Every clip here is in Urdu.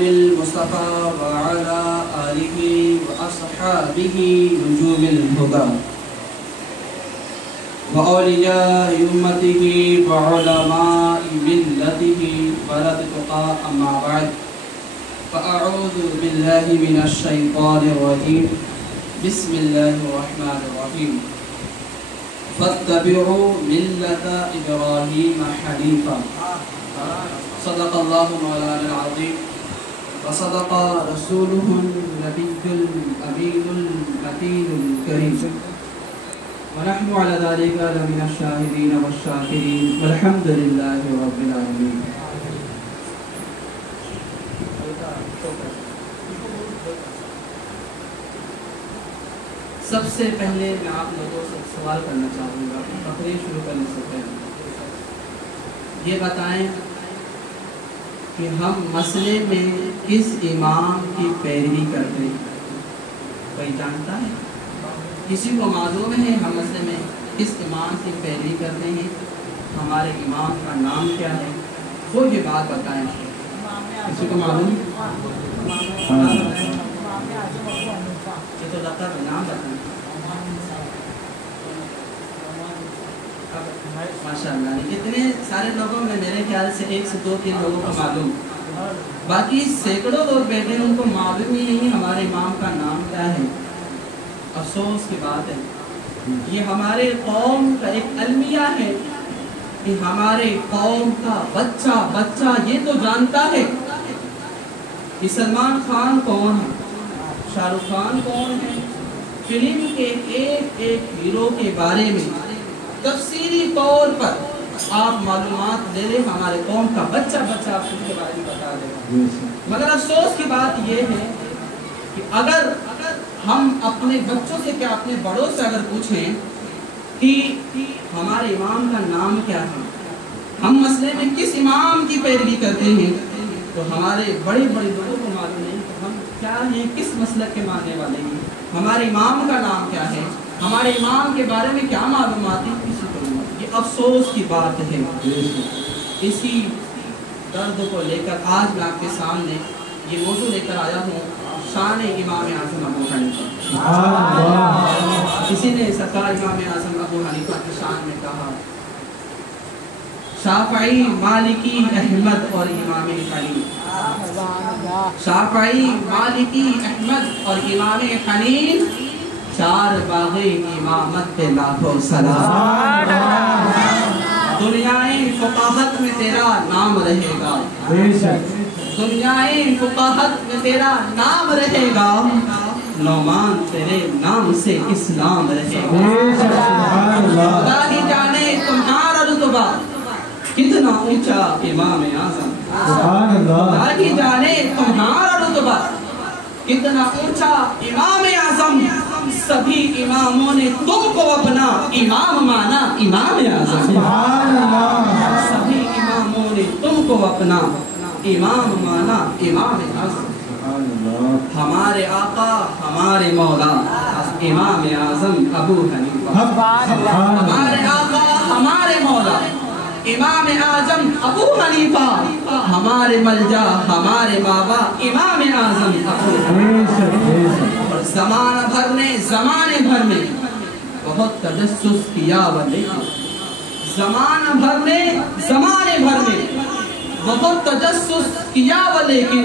المصطفى وعلى آله وأصحابه نجوم الهدى وأولياء أمته وعلماء ملته ولا تقى أما بعد فأعوذ بالله من الشيطان الرجيم بسم الله الرحمن الرحيم فاتبعوا ملة إبراهيم حنيفا صدق الله مولانا العظيم وصدق رسوله النبي الأمين المتين الكريم ونحن على ذلك لمن الشاهدين والشاكرين والحمد لله رب العالمين. سب سے پہلے میں آپ لوگوں سے سوال کرنا چاہوں گا تقریر شروع کرنے سے پہلے یہ بتائیں کہ ہم مسئلے میں کس امام کی پیروی کرتے ہیں؟ کوئی جانتا ہے؟ کسی کو معلوم ہے ہم مسئلے میں کس امام کی پیروی کرتے ہیں؟ ہمارے امام کا نام کیا ہے؟ وہ یہ بات بتائیں. کسی کو معلوم ہے؟ تو لقب نام بتائیں. ماشاء اللہ اتنے سارے لوگوں میں میرے خیال سے 1 سے 2 3 لوگوں کو معلوم، باقی سینکڑوں لوگ بیٹھے ہیں ان کو معلوم ہی نہیں ہمارے امام کا نام کیا ہے. افسوس کی بات ہے. یہ ہمارے قوم کا ایک المیہ ہے کہ ہمارے قوم کا بچہ یہ تو جانتا ہے کہ سلمان خان کون ہے، شاہ رخ خان کون ہے. فلم کے ایک ہیرو کے بارے میں تفصیلی طور پر آپ معلومات لے لیں، ہمارے قوم کا بچہ آپ کے بارے میں بتا دیں. مگر افسوس کی بات یہ ہے کہ اگر ہم اپنے بچوں سے کیا اپنے بڑوں سے اگر پوچھیں کہ ہمارے امام کا نام کیا ہے، ہم مسئلے میں کس امام کی پیروی کرتے ہیں، تو ہمارے بڑے لوگوں کو معلوم نہیں کہ ہم کیا ہیں، کس مسلک کے ماننے والے ہیں، ہمارے امام کا نام کیا ہے، ہمارے امام کے بارے میں کیا معلومات ہیں، کسی کو نہیں. یہ افسوس کی بات ہے. اسی درد کو لے کر آج میں آپ کے سامنے یہ موضوع لے کر آیا ہوں، شان امام اعظم ابو حنیفہ. کسی نے سرکار امام اعظم ابو حنیفہ کی شان میں کہا شافعی، مالکی، احمد اور امام حنیف. شافعی، مالکی، احمد اور امام حنیف، 4 باغ امامت پہ لاکھوں سلام. دنیائے فقاہت میں تیرا نام رہے گا، دنیائے فقاہت میں تیرا نام رہے گا، نعمان تیرے نام سے اسلام رہے گا. خدا ہی جانے تمہارا رتبہ کتنا اونچا امام اعظم، خدا ہی جانے تمہارا رتبہ کتنا اونچا امام اعظم. سبھی اماموں نے تم کو اپنا امام مانا امام اعظم. سبھی اماموں نے تم کو اپنا امام مانا امام اعظم. ہمارے آقا ہمارے مولا امام اعظم ابو حنیفہ، ہمارے آقا ہمارے مولا امام اعظم ابو حنیفہ، ہمارے ملجا ہمارے بابا امام اعظم ابو حنیفہ. زمانے بھر میں بہت تجسس کیا لیکن زمانے بھر میں بہت تجسس کیا لیکن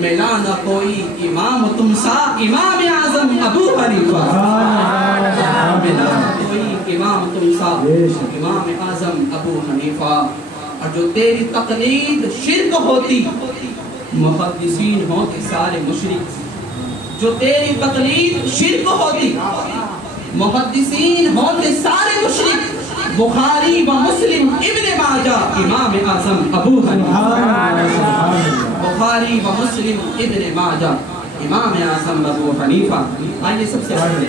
ملا نہ کوئی امام تم سا امام اعظم ابو حنیفہ. ملا نہ کوئی امام تم سا امام اعظم ابو حنیفہ. اور جو تیری تقلید شرک ہوتی محدثین ہوتے سارے مشرک. جو تیری تقلید شرک ہوتی محدثین ہوتے سارے مشرک. بخاری و مسلم ابن ماجہ امام اعظم ابو حنیفہ. بخاری و مسلم ابن ماجہ امام اعظم ابو حنیفہ. آئیے سب سے پہلے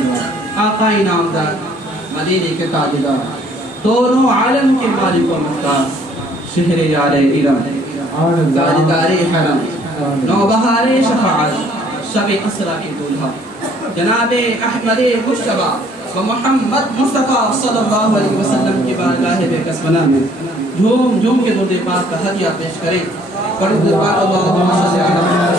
آقا انعامدار مدینے کے تاجدار دونوں عالم کے مالک و مختار شہر یار ایران تاجدار حرم نوبہار شفاعت شب اسرا کے دولہا جناب احمد مجتبی و محمد مصطفیٰ صلی اللہ علیہ وسلم کی بارگاہ بے کسمنہ میں جھوم کے درود پاک کا ہدیہ پیش کریں. پڑھیں دربار اللہم صلی اللہ علیہ وسلم.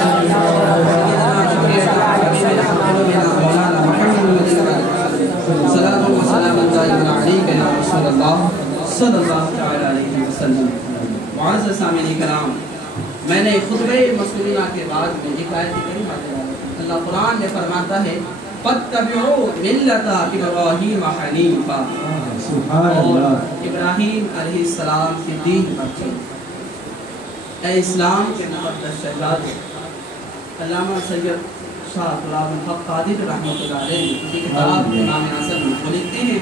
خطبہ مسنونہ کے بعد میں ایک آیت کریمہ اللہ قرآن میں فرماتا ہے فَاتَّبِعُوا مِلَّةَ إِبْرَاهِيمَ حَنِيفًا اور ابراہیم علیہ السلام کی دین پر چلو۔ اے اسلام کے مقدس شہزادے، علامہ سید شاہ غلام الحق قادری رحمۃ اللہ علیہ کی کتاب امام اعظم میں لکھتے ہیں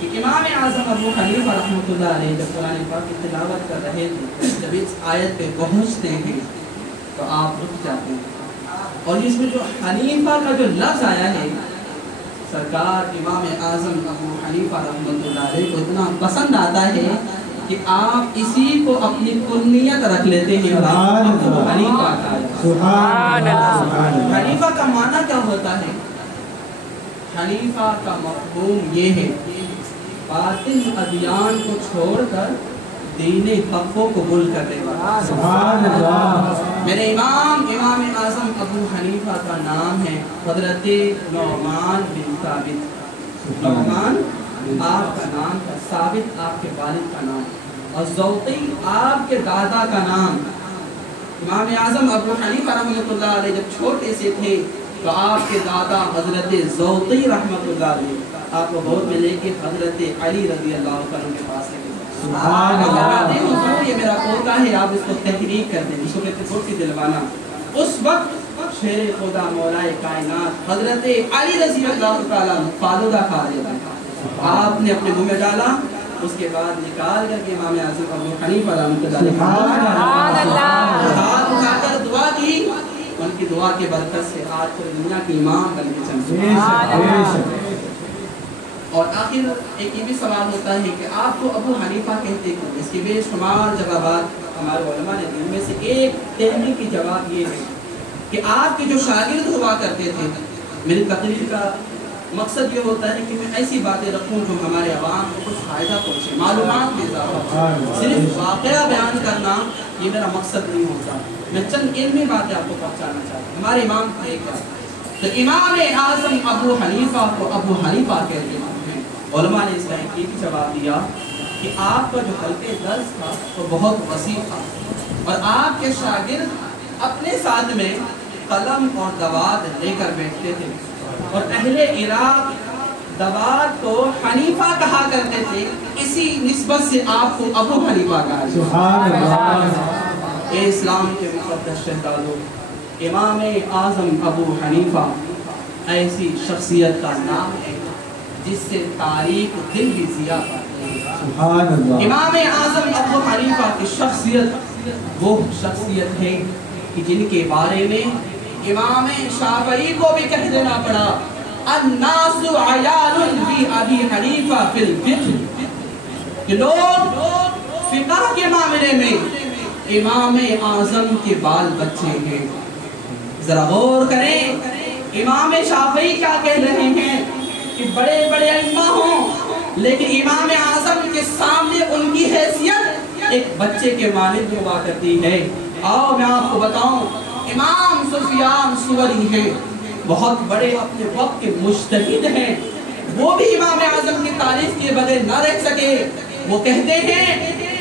کہ امام اعظم ابو حنیفہ رحمۃ اللہ علیہ جب قرآن پاک کی تلاوت کر رہے تھے، جب اس آیت پہ پہنچتے ہیں تو آپ رک جاتے ہیں، اور اس میں جو حنیفہ کا جو لفظ آیا ہے، سرکار امام اعظم ابو حنیفہ رحمۃ اللہ علیہ کو اتنا پسند آتا ہے کہ آپ اسی کو اپنی کنیت رکھ لیتے ہیں اور ابو حنیفہ کا۔ حنیفہ کا معنی کیا ہوتا ہے؟ حنیفہ کا مفہوم یہ ہے باطل ادیان کو چھوڑ کر دین حق کو قبول کرنے والا۔ میرے امام اعظم ابو حنیفہ کا نام ہے حضرت نعمان بن ثابت۔ نعمان آپ کا نام تھا، ثابت آپ کے والد کا نام، اور زوقی آپ کے دادا کا نام۔ امام اعظم ابو حنیفہ رحمۃ اللہ علیہ جب چھوٹے سے تھے تو آپ کے دادا حضرت زوقی رحمۃ اللہ علیہ آپ کو بہت ملے کہ حضرت علی رضی اللہ عنہ کے پاس لے گئے۔ یہ میرا پوتا ہے، آپ اس کو تحریک کر دیں، اس کو کہتے ہیں دلوانا۔ اس وقت شیر خدا مولا کائنات حضرت علی رضی اللہ تعالیٰ فالودہ کھا رہے تھے، آپ نے اپنے منہ میں ڈالا، اس کے بعد نکال کر کے امام اعظم ابو حنیفہ رحمۃ اللہ علیہ ہاتھ اٹھا کر دعا کی، ان کی دعا کے برکت سے آج پوری دنیا کی امام بن کے چمکے۔ اور آخر ایک یہ بھی سوال ہوتا ہے کہ آپ کو ابو حنیفہ کہتے کیوں؟ اس کے بے شمار جوابات ہمارے علماء نے دی، ان میں سے ایک تحریک کی جواب یہ ہے کہ آپ کے جو شاگرد ہوا کرتے تھے، میری تقریر کا مقصد یہ ہوتا ہے کہ میں ایسی باتیں رکھوں جو ہمارے عوام کو کچھ فائدہ پہنچے، معلومات میں اضافہ ہو۔ صرف واقعہ بیان کرنا یہ میرا مقصد نہیں ہوتا، میں چند علمی باتیں آپ کو پہنچانا چاہتا ہوں۔ ہمارے امام تھے کیا؟ تو امام اعظم ابو حنیفہ کو ابو حنیفہ کہتے ہیں۔ علماء نے اس کا ایک جواب دیا کہ آپ کا جو حلقہ درس تھا وہ بہت وسیع تھا، اور آپ کے شاگرد اپنے ساتھ میں قلم اور دوات لے کر بیٹھتے تھے، اور اہل عراق دوات کو حنیفہ کہا کرتے تھے، اسی نسبت سے آپ کو ابو حنیفہ کہا جاتا ہے۔ اے اسلام کے مقدس شہزادوں، امام اعظم ابو حنیفہ ایسی شخصیت کا نام ہے جس سے تاریخ دل بھی ضیاء پاتی ہے۔ امام اعظم ابو حنیفہ کی شخصیت وہ شخصیت ہے کہ جن کے بارے میں امام شافعی کو بھی کہہ دینا پڑا الناس عیال فی ابی حنیفہ فی الفقہ، کہ لوگ فقہ کے معاملے میں امام اعظم کے بال بچے ہیں۔ ذرا غور کریں، امام شافعی کیا کہہ رہے ہیں کہ بڑے بڑے ائمہ ہوں، لیکن امام اعظم کے سامنے ان کی حیثیت ایک بچے کے مانند ہوا کرتی ہے۔ آؤ میں آپ کو بتاؤں، امام سفیان ثوری ہیں، بہت بڑے اپنے وقت کے مجتہد ہیں، وہ بھی امام اعظم کی تعریف کے بغیر نہ رہ سکے۔ وہ کہتے ہیں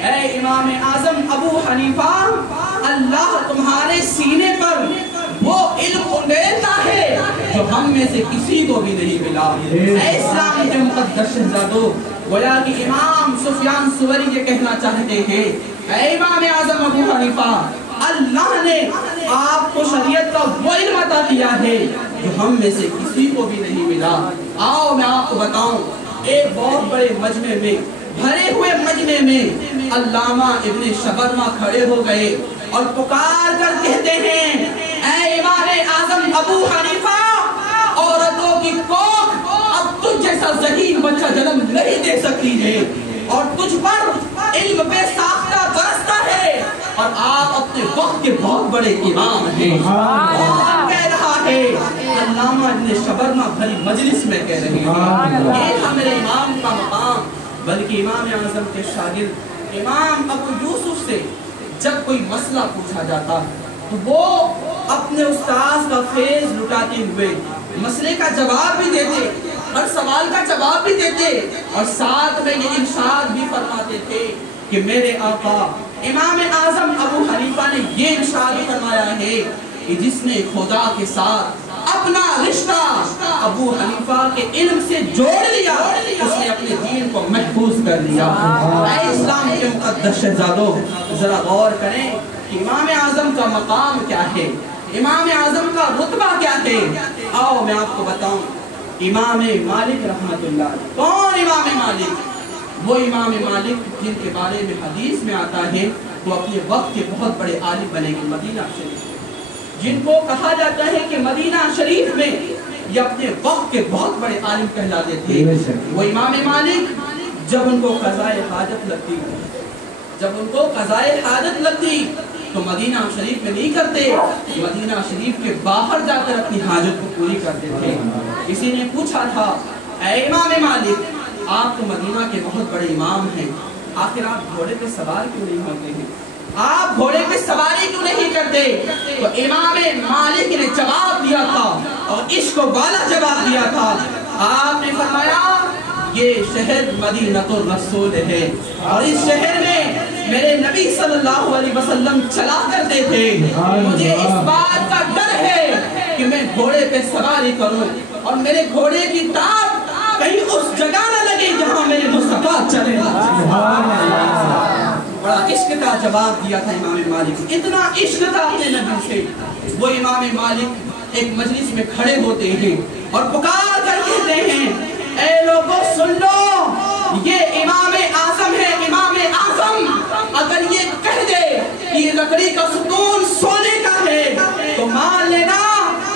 اے امام اعظم ابو حنیفہ، اللہ تمہارے سینے پر وہ علم اندیلتا ہے جو ہم میں سے کسی کو بھی نہیں ملا۔ اے اسلام کے مقدس شہزادوں، گویا کہ امام سفیان ثوری یہ کہنا چاہتے ہیں اے امام اعظم ابو حنیفہ، اللہ نے آپ کو شریعت کا وہ علم عطا کیا ہے جو ہم میں سے کسی کو بھی نہیں ملا۔ آؤ میں آپ کو بتاؤں، ایک بہت بڑے مجمع میں، بھرے ہوئے مجمع میں علامہ ابن شبرمہ کھڑے ہو گئے اور پکار کر کہتے ہیں اے امام اعظم ابو حنیفہ، عورتوں کی کوکھ اب تجھ جیسا ذہین بچہ جنم نہیں دے سکتی ہے، اور تجھ پر علم بے ساختہ برستا ہے، اور آپ اپنے وقت کے بہت بڑے امام ہیں۔ اور کہہ رہا ہے علامہ ابن شبرمہ بھری مجلس میں کہہ رہے ہیں، یہ ہمارے امام کا مقام۔ بلکہ امام اعظم کے شاگرد امام ابو یوسف سے جب کوئی مسئلہ پوچھا جاتا تو وہ اپنے استاذ کا فیض لٹاتے ہوئے مسئلے کا جواب بھی دیتے، ہر سوال کا جواب بھی دیتے، اور ساتھ میں یہ ارشاد بھی فرماتے تھے کہ میرے آقا امام اعظم ابو حنیفہ نے یہ ارشاد فرمایا ہے کہ جس نے خدا کے ساتھ اپنا رشتہ ابو حنیفہ کے علم سے جوڑ لیا اس نے اپنے دین کو محفوظ کر لیا۔ اے اسلام کے مقدس شہزادوں، ذرا غور کریں کہ امام اعظم کا مقام کیا ہے، امام اعظم کا رتبہ کیا ہے۔ آؤ میں آپ کو بتاؤں، امام مالک رحمت اللہ، کون امام مالک؟ وہ امام مالک جن کے بارے میں حدیث میں آتا ہے وہ اپنے وقت کے بہت بڑے عالم بنے گے مدینہ شریف، جن کو کہا جاتا ہے کہ مدینہ شریف میں یہ اپنے وقت کے بہت بڑے عالم کہلاتے تھے۔ وہ امام مالک جب ان کو قضائے حاجت لگتی، جب ان کو قضائے حاجت لگتی تو مدینہ شریف میں نہیں کرتے، مدینہ شریف کے باہر جا کر اپنی حاجت کو پوری کرتے تھے۔ کسی نے پوچھا تھا، اے امام مالک آپ تو مدینہ کے بہت بڑے امام ہیں، آخر آپ گھوڑے پہ سوار کیوں نہیں ہوتے ہیں، آپ گھوڑے پہ سواری کیوں نہیں کرتے؟ تو امام مالک نے جواب دیا تھا اور عشق والا جواب دیا تھا۔ آپ نے فرمایا یہ شہر مدینہ الرسول ہے اور اس شہر میں میرے نبی صلی اللہ علیہ وسلم چلا کرتے تھے، مجھے اس بات کا ڈر ہے کہ میں گھوڑے پہ سواری کروں اور میرے گھوڑے کی ٹانگ کہیں اس جگہ نہ لگے جہاں میرے مصطفیٰ چلے۔ بڑا عشق کا جواب دیا تھا امام مالک، اتنا عشق تھا اپنے نبی سے۔ وہ امام مالک ایک مجلس میں کھڑے ہوتے ہیں اور پکار کر کہتے ہیں، اے لوگوں سن لو، یہ امام اعظم ہے، امام اعظم اگر یہ کہہ دے کہ یہ لکڑی کا ستون سونے کا ہے تو مان لینا،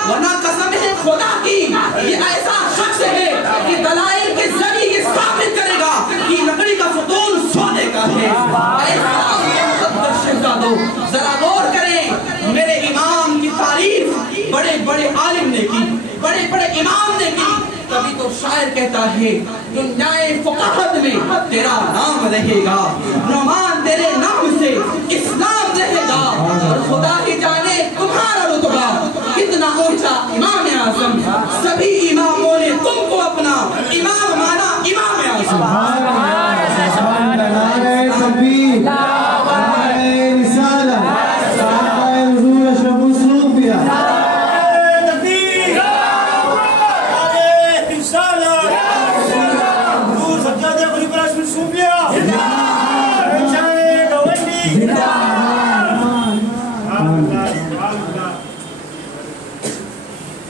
ورنہ قسم ہے خدا کی یہ ایسا شخص ہے کہ دلائل کے ذریعے یہ ثابت کرے گا کہ لکڑی کا ستون سونے کا ہے۔ ذرا غور کریں، میرے امام کی تعریف بڑے بڑے عالم نے کی، بڑے بڑے امام نے کی، کبھی تو شاعر کہتا ہے دنیائے فقاہت میں تیرا نام رہے گا، نعمان تیرے نام سے اسلام رہے گا، اور خدا ہی جانے تمہارا رتبہ کتنا اونچا۔ امام اعظم، سبھی اماموں نے تم کو اپنا امام مانا، امام اعظم۔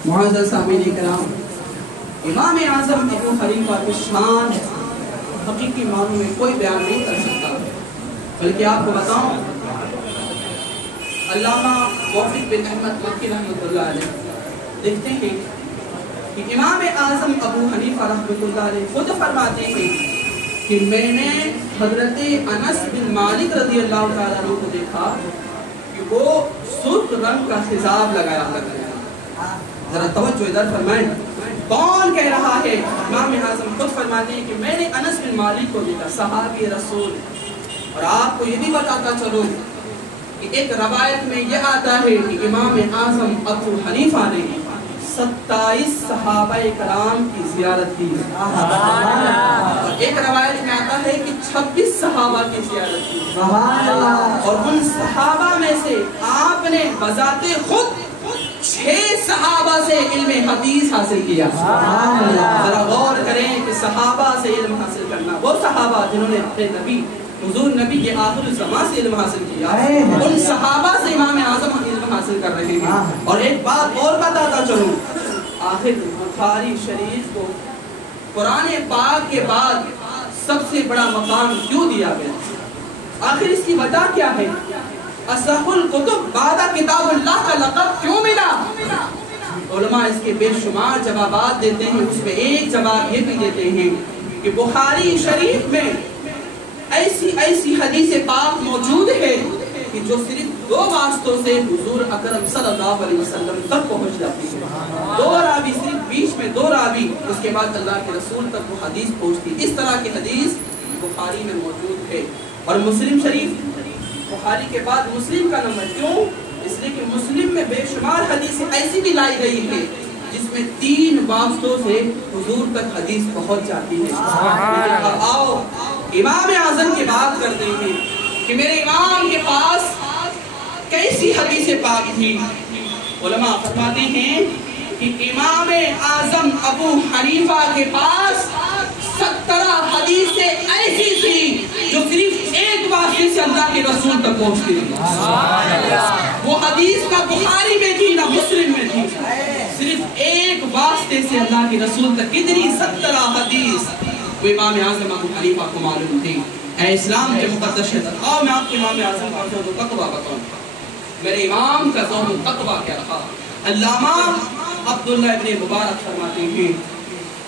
معزز سامعین کرام، امام اعظم ابو حنیفہ کی شان حقیقی معنوں میں کوئی بیان نہیں کر سکتا، بلکہ آپ کو بتاؤں علامہ موفق بن احمد مکی رحمۃ اللہ علیہ لکھتے ہیں کہ امام اعظم ابو حنیفہ رحمۃ اللہ علیہ خود فرماتے ہیں کہ میں نے حضرت انس بن مالک رضی اللہ تعالیٰ عنہ کو دیکھا کہ وہ سرخ رنگ کا خضاب لگایا کرتے ہیں۔ ذرا توجہ ادھر فرمائیں، کون کہہ رہا ہے؟ امام اعظم خود فرماتے ہیں کہ میں نے انس بن مالک کو دیکھا، صحابی رسول۔ اور آپ کو یہ بھی بتاتا چلو کہ ایک روایت میں یہ آتا ہے کہ امام اعظم ابو حنیفہ نے 27 صحابہ کرام کی زیارت کی، اور ایک روایت میں آتا ہے کہ 26 صحابہ کی زیارت کی، اور ان صحابہ میں سے آپ نے بذات خود 6 صحابہ سے علم حدیث حاصل کیا۔ ذرا غور کریں کہ صحابہ سے علم حاصل کرنا، وہ صحابہ جنہوں نے اپنے نبی حضور نبی کے آخر الزمان سے علم حاصل کیا، ان صحابہ سے امام اعظم علم حاصل کر رہے ہیں۔ اور ایک بات اور بتاتا چلوں، آخر بخاری شریف کو قرآن پاک کے بعد سب سے بڑا مقام کیوں دیا گیا؟ آخر اس کی وجہ کیا ہے؟ اصح الکتب بعد کتاب اللہ کا لقب کیوں ملا؟ علماء اس کے بے شمار جوابات دیتے ہیں، اس میں ایک جواب یہ بھی دیتے ہیں کہ بخاری شریف میں ایسی حدیث پاک موجود ہے کہ جو صرف 2 واسطوں سے حضور اکرم صلی اللہ علیہ وسلم تک پہنچ جاتی ہے، 2 راوی، صرف بیچ میں 2 راوی، اس کے بعد اللہ کے رسول تک وہ حدیث پہنچتی۔ اس طرح کی حدیث بخاری میں موجود ہے۔ اور مسلم شریف بخاری کے بعد مسلم کا نمبر کیوں؟ اس لیے کہ مسلم میں بے شمار حدیثیں ایسی بھی لائی گئی ہے جس میں 3 واسطوں سے حضور تک حدیث پہنچ جاتی ہے۔ آؤ امام اعظم کی بات کرتے ہیں، کہ میرے امام کے پاس کیسی حدیث پاک تھی؟ علماء فرماتے ہیں کہ امام اعظم ابو حنیفہ کے پاس 17 حدیثیں ایسی تھی جو صرف ایک واسطے سے اللہ کے رسول تک پہنچتی تھی. وہ حدیث نہ بخاری میں تھی نہ مسلم میں تھی، صرف ایک واسطے سے اللہ کے رسول تک. کتنی 17 حدیث وہ امام اعظم ابو حنیفہ کو معلوم تھی. اے اسلام کے مقدس شہزاد، آؤ میں آپ کے امام اعظم کا ذوق و تقویٰ بتاؤں. میرے امام کا ذوق و تقویٰ کیا رہا؟ علامہ عبداللہ ابن مبارک فرماتے ہیں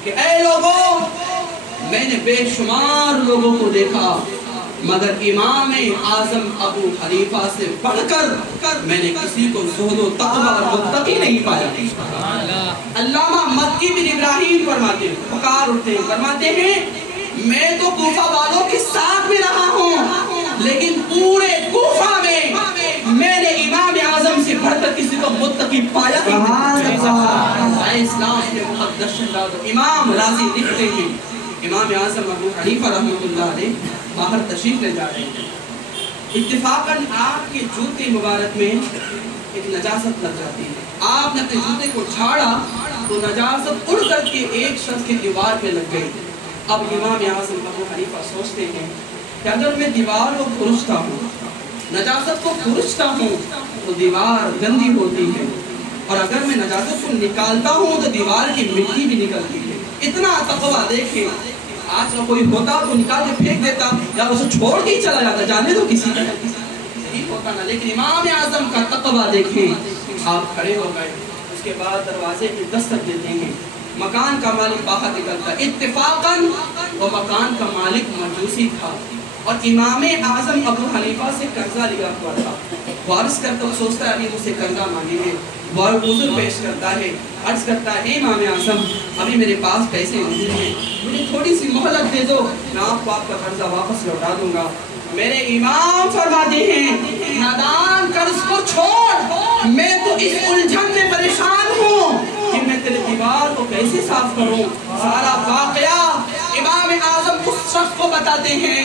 کہ اے لوگوں، میں نے بے شمار لوگوں کو دیکھا مگر امام اعظم ابو حنیفہ سے بڑھ کر میں نے کسی کو زہد و تقویٰ اور متقی نہیں پایا. علامہ مکی بن ابراہیم فرماتے ہیں، پکار اٹھتے ہیں، فرماتے ہیں میں تو کوفہ والوں کے ساتھ میں رہا ہوں لیکن پورے کوفہ میں نے امام اعظم سے بڑھ کر کسی کو متقی پایا نہیں. اسلام کے مقدس شہزاد امام راضی لکھتے ہیں امام اعظم ابو حنیفہ رحمۃ اللہ علیہ باہر تشریف لے جا رہے ہیں. اتفاقاً آپ کے جوتے مبارک میں ایک نجاست لگ جاتی ہے. آپ نے اپنے جوتے کو جھاڑا تو نجاست اڑ کر کے ایک شخص کی دیوار پہ لگ گئی. اب امام اعظم ابو حنیفہ سوچتے ہیں کہ اگر میں دیوار کو کھرچتا ہوں، نجاست کو کھرچتا ہوں تو دیوار گندی ہوتی ہے، اور اگر میں نجاست کو نکالتا ہوں تو دیوار کی مٹی بھی نکلتی ہے. اتنا تقویٰ دیکھیں. آج کا کوئی ہوتا تو نکال کے پھینک دیتا یا اسے چھوڑ کے ہی چلا جاتا، جانے دو کسی کا نہیں ہوتا نا. لیکن امام اعظم کا تقویٰ دیکھیں. آپ کھڑے ہو گئے، اس کے بعد دروازے کی دستک دیتے ہیں. مکان کا مالک باہر نکلتا. اتفاقاً وہ مکان کا مالک مجوسی تھا اور امام اعظم ابو حنیفہ سے قرضہ لیا ہوا تھا. وہ عرض کرتا سوچتا ہے ابھی مجھ سے قرضہ مانگے ہیں. وہ عذر پیش کرتا ہے، عرض کرتا ہے اے امام اعظم ابھی میرے پاس پیسے نہیں ہیں، مجھے تھوڑی سی مہلت دے دو، میں آپ کو آپ کا قرضہ واپس لوٹا دوں گا. میرے امام فرماتے ہیں نادان قرض کو چھوڑ، میں تو اس الجھن میں پریشان ہوں کہ میں تیرے دیوار کو کیسے صاف کروں. سارا واقعہ امام اعظم اس شخص کو بتاتے ہیں.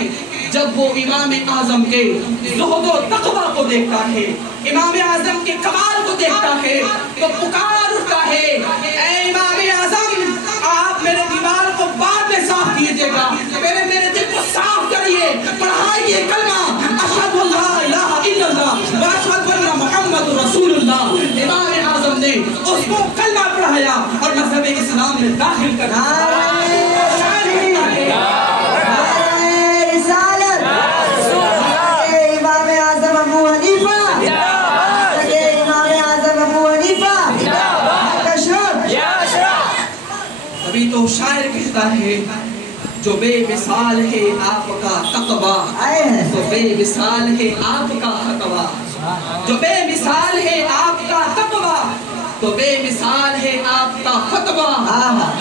جب وہ امام اعظم کے زہد و تقویٰ کو دیکھتا ہے، امام اعظم کے کمال کو دیکھتا ہے تو پکار اٹھتا ہے اے امام اعظم آپ میرے دیوار کو بعد میں صاف کیجئے گا، پہلے میرے دل کو صاف کریے، پڑھائیے کلمہ اشہد ان لا الہ الا اللہ و اشہد ان محمد رسول اللہ. امام اعظم نے اس کو کلمہ پڑھایا اور مذہب اسلام میں داخل کر تو شاعر کہتا ہے جو بے مثال ہے آپ کا تقویٰ، تو بے مثال ہے آپ کا تقویٰ، جو بے مثال ہے آپ کا تقویٰ، تو بے مثال ہے آپ کا فتویٰ،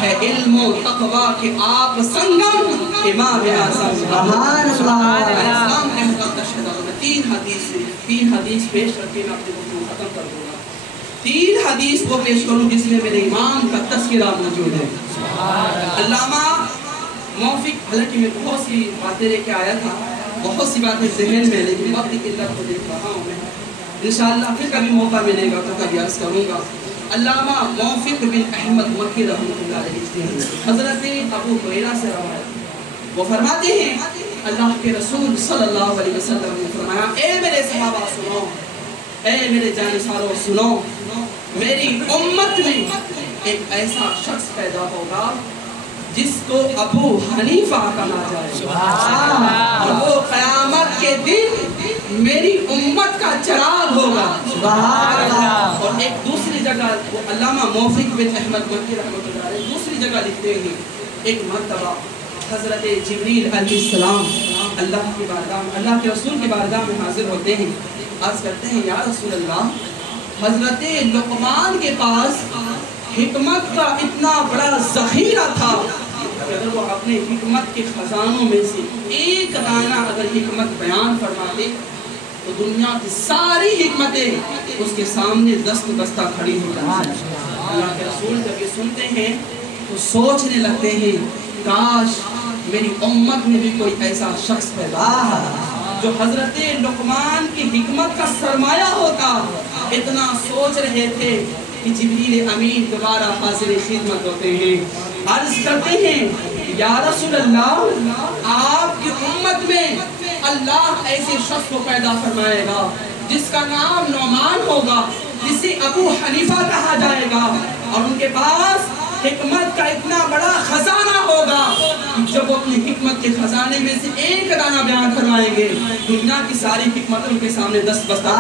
ہے علم و تقویٰ کہ آپ سنگم امام اعظم. اسلام کے مقدس شہزادوں میں تین حدیث پیش کر کے میں اپنے گفتگو ختم کر دوں گا. 3 حدیث وہ پیش کروں جس میں میرے امام کا تذکرہ موجود ہے. علامہ موفق، حالانکہ میں بہت سی باتیں لے کے آیا تھا، بہت سی باتیں ذہن میں، لیکن وقت کی قلت کو دیکھ رہا ہوں میں. انشاءاللہ پھر کبھی موقع ملے گا تو کبھی عرض کروں گا. علامہ موفق بن احمد مکی رحمۃ اللہ علیہ حضرت ابو ہریرہ سے روایت، وہ فرماتے ہیں اللہ کے رسول صلی اللہ علیہ وسلم نے فرمایا اے میرے صحابہ سنو، اے میرے جانشاروں سنو، میری امت میں ایک ایسا شخص پیدا ہوگا جس کو ابو حنیفہ کہا جائے گا، اور وہ قیامت کے دن میری امت کا چراغ ہوگا. اور ایک دوسری جگہ وہ علامہ موفق بن احمد مکی رحمۃ اللہ علیہ دوسری جگہ لکھتے ہیں ایک مرتبہ حضرت جبریل علیہ السلام اللہ کے رسول کی بارگاہ میں حاضر ہوتے ہیں. عرض کرتے ہیں یا رسول اللہ، حضرت لقمان کے پاس حکمت کا اتنا بڑا ذخیرہ تھا کہ اگر وہ اپنے حکمت کے خزانوں میں سے ایک دانہ اگر حکمت بیان فرماتے تو دنیا کی ساری حکمتیں اس کے سامنے دست بستہ کھڑی ہو جاتی ہیں. اللہ کے رسول جب یہ سنتے ہیں تو سوچنے لگتے ہیں کاش میری امت میں بھی کوئی ایسا شخص پیدا ہو. جو حضرت لقمان کی حکمت کا سرمایہ ہوتا، اتنا سوچ رہے تھے کہ جبریل امین دوبارہ حاضر خدمت ہوتے ہیں، عرض کرتے ہیں یا رسول اللہ، آپ کی امت میں اللہ ایسے شخص کو پیدا فرمائے گا جس کا نام نعمان ہوگا، جسے ابو حنیفہ کہا جائے گا، اور ان کے پاس حکمت کا اتنا بڑا خزانہ ہوگا کہ جب وہ اپنی حکمت کے خزانے میں سے ایک دانہ بیان فرمائیں گے، دنیا کی ساری حکمت ان کے سامنے دست بستہ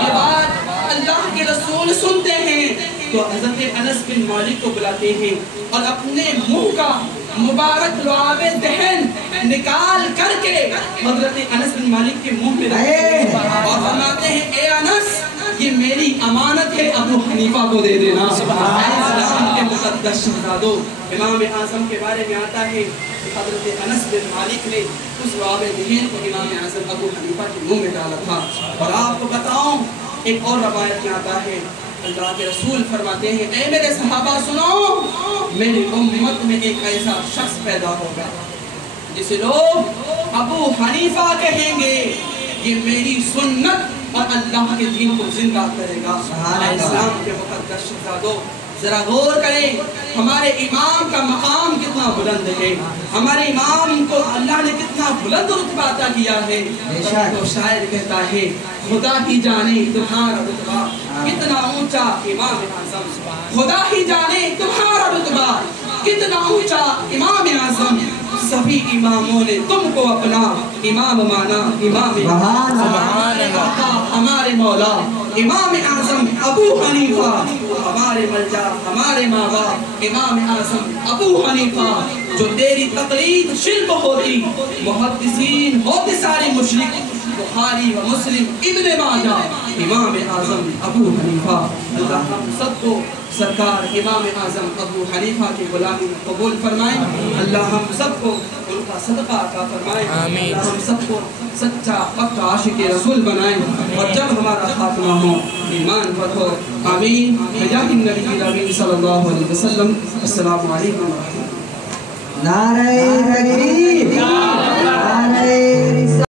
یہ بات اللہ کے رسول سنتے ہیں تو حضرت انس بن مالک کو بلاتے ہیں اور اپنے منہ کا مبارک لعاب دہن نکال کر کے حضرت انس بن مالک کے منہ میں رکھتے ہیں اور فرماتے ہیں اے انس، یہ میری امانت ہے، ابو حنیفہ کو دے دینا۔ اسلام کے مقدس شہزادوں، امام اعظم کے بارے میں آتا ہے کہ حضرت انس بن مالک نے اس لعاب دہن کو امام اعظم ابو حنیفہ کے منہ میں ڈالا تھا۔ اور آپ کو بتاؤں، ایک اور روایت میں آتا ہے اللہ کے رسول فرماتے ہیں اے میرے صحابہ سنو، میری امت میں ایک ایسا شخص پیدا ہوگا جسے لوگ ابو حنیفہ کہیں گے، یہ میری سنت اور اللہ کے دین کو زندہ کرے گا۔ اسلام کے مقدس شہزادوں، ذرا غور کریں ہمارے امام کا مقام کتنا بلند ہے، ہمارے امام کو اللہ نے کتنا بلند رتبہ عطا کیا ہے۔ تو شاعر کہتا ہے خدا ہی جانے تمہارا رتبہ کتنا اونچا امام اعظم، خدا ہی جانے تمہارا رتبہ کتنا اونچا امام اعظم، سبھی اماموں نے تم کو اپنا امام مانا، امام ہمارے مولا امام اعظم ابو حنیفہ، ہمارے ملجا ہمارے ماں باپ امام اعظم ابو حنیفہ، جو تیری تقلید شرک ہوتی، محدثین ہوتے سارے مشرک، بخاری و مسلم ابن ماجہ، امام اعظم ابو حنیفہ۔ اللہ ہم سب کو سرکار امام اعظم ابو حنیفہ کی غلامی قبول فرمائیں، اللہ ہم سب کو ان کا صدقہ عطا فرمائیں، اللہ ہم سب کو سچا پکا عاشق رسول بنائیں، اور جب ہمارا خاتمہ ہو ایمان پر ہو، آمین بجاہ النبی الامین صلی اللہ علیہ وسلم۔ السلام علیکم ورحمۃ اللہ۔ نعرہ تکبیر، نعرہ